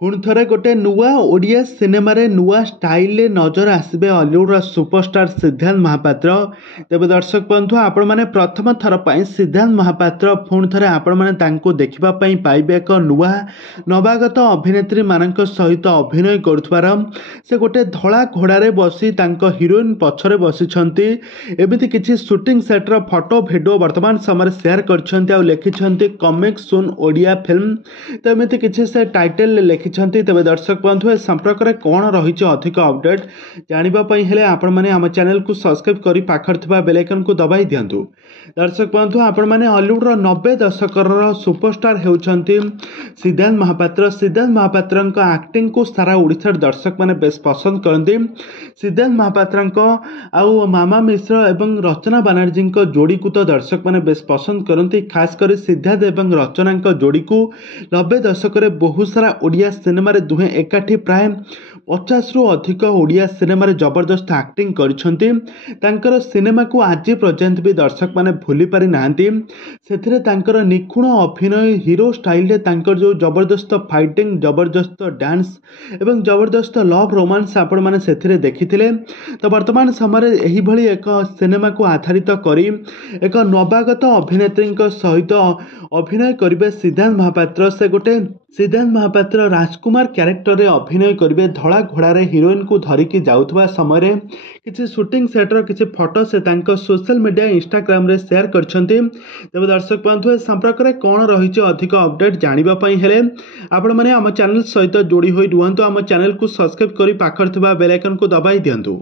ପୁଣି ଥରେ ଗୋଟେ ନୂଆ ଓଡ଼ିଆ ସିନେମାରେ ନୂଆ ଷ୍ଟାଇଲରେ ନଜର ଆସିବେ ଅଲିଉଡ଼ର ସୁପରଷ୍ଟାର ସିଦ୍ଧାନ୍ତ ମହାପାତ୍ର। ତେବେ ଦର୍ଶକ ବନ୍ଧୁ ଆପଣମାନେ ପ୍ରଥମ ଥର ପାଇଁ ସିଦ୍ଧାନ୍ତ ମହାପାତ୍ର ପୁଣି ଥରେ ଆପଣମାନେ ତାଙ୍କୁ ଦେଖିବା ପାଇଁ ପାଇବେ ଏକ ନୂଆ ନବାଗତ ଅଭିନେତ୍ରୀମାନଙ୍କ ସହିତ ଅଭିନୟ କରୁଥିବାର। ସେ ଗୋଟେ ଧଳା ଘୋଡ଼ାରେ ବସି ତାଙ୍କ ହିରୋଇନ୍ ପଛରେ ବସିଛନ୍ତି। ଏମିତି କିଛି ସୁଟିଂ ସେଟ୍ର ଫଟୋ ଭିଡ଼ିଓ ବର୍ତ୍ତମାନ ସମୟରେ ସେୟାର କରିଛନ୍ତି ଆଉ ଲେଖିଛନ୍ତି କମିଂ ସୁନ୍ ଓଡ଼ିଆ ଫିଲ୍ମ। ତ ଏମିତି କିଛି ସେ ଟାଇଟେଲରେ ଲେଖିଛନ୍ତି। ତେବେ ଦର୍ଶକ ବନ୍ଧୁ ଏ ସମ୍ପର୍କରେ କ'ଣ ରହିଛି ଅଧିକ ଅପଡେଟ୍ ଜାଣିବା ପାଇଁ ହେଲେ ଆପଣମାନେ ଆମ ଚ୍ୟାନେଲକୁ ସବସ୍କ୍ରାଇବ୍ କରି ପାଖରେ ଥିବା ବେଲ୍ ଆଇକନକୁ ଦବାଇ ଦିଅନ୍ତୁ। ଦର୍ଶକ ବନ୍ଧୁ ଆପଣମାନେ ଅଲିଉଡ଼ର 90 ଦଶକର ସୁପରଷ୍ଟାର ହେଉଛନ୍ତି ସିଦ୍ଧାନ୍ତ ମହାପାତ୍ର। ସିଦ୍ଧାନ୍ତ ମହାପାତ୍ରଙ୍କ ଆକ୍ଟିଂକୁ ସାରା ଓଡ଼ିଶାର ଦର୍ଶକମାନେ ବେଶ ପସନ୍ଦ କରନ୍ତି। ସିଦ୍ଧାନ୍ତ ମହାପାତ୍ରଙ୍କ ଆଉ ମାମା ମିଶ୍ର ଏବଂ ରଚନା ବାନାର୍ଜୀଙ୍କ ଯୋଡ଼ିକୁ ତ ଦର୍ଶକମାନେ ବେଶ ପସନ୍ଦ କରନ୍ତି। ଖାସ କରି ସିଦ୍ଧାନ୍ତ ଏବଂ ରଚନାଙ୍କ ଯୋଡ଼ିକୁ 90 ଦଶକରେ ବହୁତ ସାରା ଓଡ଼ିଆ ସିନେମାରେ ଦୁହେଁ ଏକାଠି ପ୍ରାୟ 50ରୁ ଅଧିକ ଓଡ଼ିଆ ସିନେମାରେ ଜବରଦସ୍ତ ଆକ୍ଟିଂ କରିଛନ୍ତି। ତାଙ୍କର ସିନେମାକୁ ଆଜି ପର୍ଯ୍ୟନ୍ତ ବି ଦର୍ଶକମାନେ ଭୁଲି ପାରିନାହାନ୍ତି। ସେଥିରେ ତାଙ୍କର ନିଖୁଣ ଅଭିନୟ, ହିରୋ ଷ୍ଟାଇଲରେ ତାଙ୍କର ଯେଉଁ ଜବରଦସ୍ତ ଫାଇଟିଂ, ଜବରଦସ୍ତ ଡ୍ୟାନ୍ସ ଏବଂ ଜବରଦସ୍ତ ଲଭ୍ ରୋମାନ୍ସ ଆପଣମାନେ ସେଥିରେ ଦେଖିଥିଲେ। ତ ବର୍ତ୍ତମାନ ସମୟରେ ଏହିଭଳି ଏକ ସିନେମାକୁ ଆଧାରିତ କରି ଏକ ନବାଗତ ଅଭିନେତ୍ରୀଙ୍କ ସହିତ ଅଭିନୟ କରିବେ ସିଦ୍ଧାନ୍ତ ମହାପାତ୍ର। ସେ ଗୋଟେ ସିଦ୍ଧାନ୍ତ ମହାପାତ୍ର ରାଜକୁମାର କ୍ୟାରେକ୍ଟରରେ ଅଭିନୟ କରିବେ। ଧଳା ଘୋଡ଼ାରେ ହିରୋଇନକୁ ଧରିକି ଯାଉଥିବା ସମୟରେ କିଛି ସୁଟିଂ ସେଟ୍ର କିଛି ଫଟୋ ସେ ତାଙ୍କ ସୋସିଆଲ ମିଡ଼ିଆ ଇନଷ୍ଟାଗ୍ରାମରେ ସେୟାର କରିଛନ୍ତି। ତେବେ ଦର୍ଶକ ବନ୍ଧୁ ଏ ସମ୍ପର୍କରେ କ'ଣ ରହିଛି ଅଧିକ ଅପଡେଟ୍ ଜାଣିବା ପାଇଁ ହେଲେ ଆପଣମାନେ ଆମ ଚ୍ୟାନେଲ ସହିତ ଯୋଡ଼ି ହୋଇ ରୁହନ୍ତୁ। ଆମ ଚ୍ୟାନେଲକୁ ସବସ୍କ୍ରାଇବ୍ କରି ପାଖରେ ଥିବା ବେଲ୍ ଆଇକନକୁ ଦବାଇ ଦିଅନ୍ତୁ।